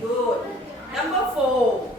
Good. Number four.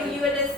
Do you understand